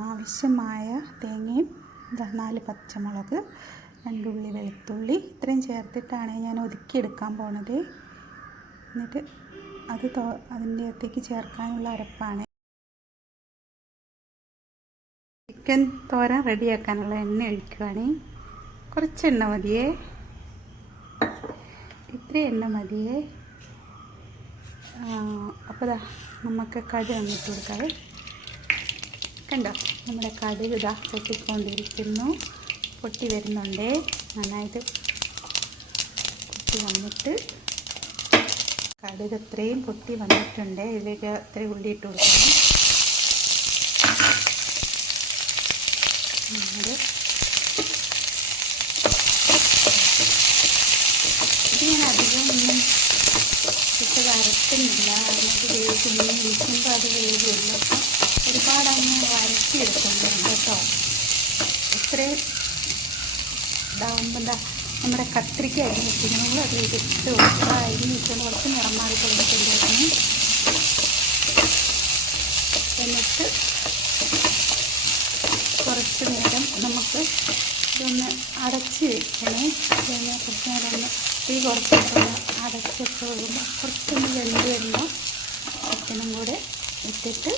ആവശ്യമായ തേങ്ങയും 4 പച്ചമുളക്, 2 ഉള്ളി വെളുത്തുള്ളി ഇത്രയും ചേർത്തിട്ടാണ് ഞാൻ ഒതുക്കിയെടുക്കാൻ പോണത്. എന്നിട്ട് അതിൻ്റെ അകത്തേക്ക് ചേർക്കാനുള്ള അരപ്പാണ്. ചിക്കൻ തോരൻ റെഡിയാക്കാനുള്ള എണ്ണ ഒഴിക്കുകയാണ്. കുറച്ച് എണ്ണ മതിയേ, ഇത്രയും എണ്ണ മതിയേ. അപ്പോൾ നമുക്ക് കടുക് അങ്ങോട്ട് കൊടുക്കാം. കണ്ടോ, നമ്മുടെ കടുക് പൊട്ടിക്കൊണ്ടിരിക്കുന്നു, പൊട്ടി വരുന്നുണ്ട്. നന്നായിട്ട് പൊട്ടി വന്നിട്ട് കടുക് ഇത്രയും പൊട്ടി വന്നിട്ടുണ്ട്. ഇതിലേക്ക് ഇത്രയും ഉള്ളി ഇട്ട് കൊടുക്കണം. ഇത് ഞാൻ അധികം ഒന്നും ഇട്ട് വരട്ടുന്നില്ല, അതിനകത്ത് വേവിക്കുമ്പോൾ വിളിക്കുമ്പോൾ അത് വേവില്ല. ഒരുപാട് അങ്ങ് വരട്ടിയെടുക്കുന്നുണ്ട് കേട്ടോ. ഇത്രയും ഇതാകുമ്പോൾ നമ്മുടെ കത്രിക്ക അരിഞ്ഞിരിക്കുന്നത് അതിലേക്ക് ഇട്ട് കൊടുക്കുക. അരിഞ്ഞിട്ടുണ്ട് കുറച്ച് നിറം മാറി കൊടുത്തിട്ടുണ്ടായിരുന്നു. എന്നിട്ട് കുറച്ച് നേരം നമുക്ക് ഇതൊന്ന് അടച്ച് വയ്ക്കണേ. പിന്നെ കുറച്ച് നേരം ഒന്ന് തീ കുറച്ചിട്ടൊന്ന് അടച്ചിട്ട് കൊടുക്കുമ്പോൾ കുറച്ചൊന്ന് വെന്ത് വരുമ്പോൾ ചിക്കനും കൂടെ ഇട്ടിട്ട്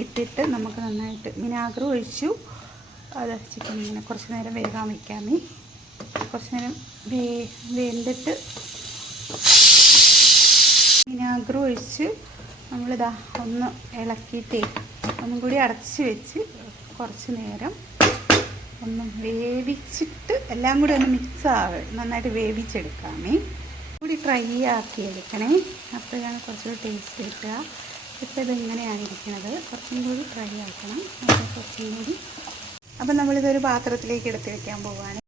ഇട്ടിട്ട് നമുക്ക് നന്നായിട്ട് വിനാഗിരി ഒഴിച്ചു. അത് ചിക്കൻ ഇങ്ങനെ കുറച്ച് നേരം വേകാൻ വയ്ക്കാമേ. കുറച്ച് നേരം വെന്തിട്ട് വിനാഗിരി ഒഴിച്ച് നമ്മളിതാ ഒന്ന് ഇളക്കിയിട്ടേ ഒന്നും കൂടി അടച്ച് വെച്ച് കുറച്ച് നേരം ഒന്ന് വേവിച്ചിട്ട് എല്ലാം കൂടി ഒന്ന് മിക്സ് നന്നായിട്ട് വേവിച്ചെടുക്കാമേ. കൂടി ഫ്രൈ ആക്കി എടുക്കണേ. അപ്പോഴാണ് കുറച്ചുകൂടി ടേസ്റ്റ് കിട്ടുക. ഇപ്പോൾ ഇതിങ്ങനെയാണ് ഇരിക്കുന്നത്. കുറച്ചും കൂടി ഫ്രൈ ആക്കണം. കുറച്ചും കൂടി. അപ്പം നമ്മളിതൊരു പാത്രത്തിലേക്ക് എടുത്ത് വയ്ക്കാൻ പോവുകയാണ്.